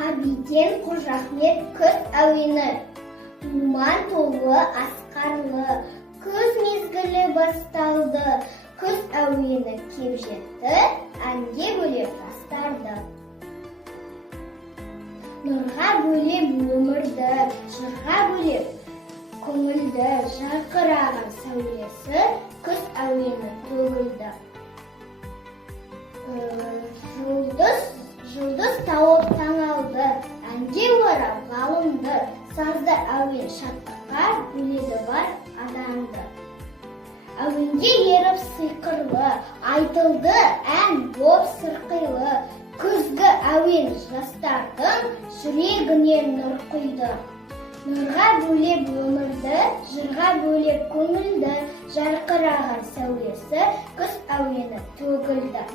Ғабиден Қожа Ахмет күз әуені. Думан толы асқарлы, күз мезгілі басталды. Күз әуені кеп жетті, әнге бөлеп тастарды. Нұрға бөлеп өмірді, жырға бөлеп көңілді, жарқыраған сәулесі күз әуені төгілді. Жұлдыз тауып таң алды, әнге орап ғалымды, сазды әуен шаттыққа бөледі бар адамды. Әуенге еріп сиқырлы, айтылды ән боп сырқилы, күзгі әуен жастардың жүрегіне нұр құйды. Нұрға бөлеп өмірді, жырға бөлеп көңілді, жарқыраған сәулесі күз әуені төгілді.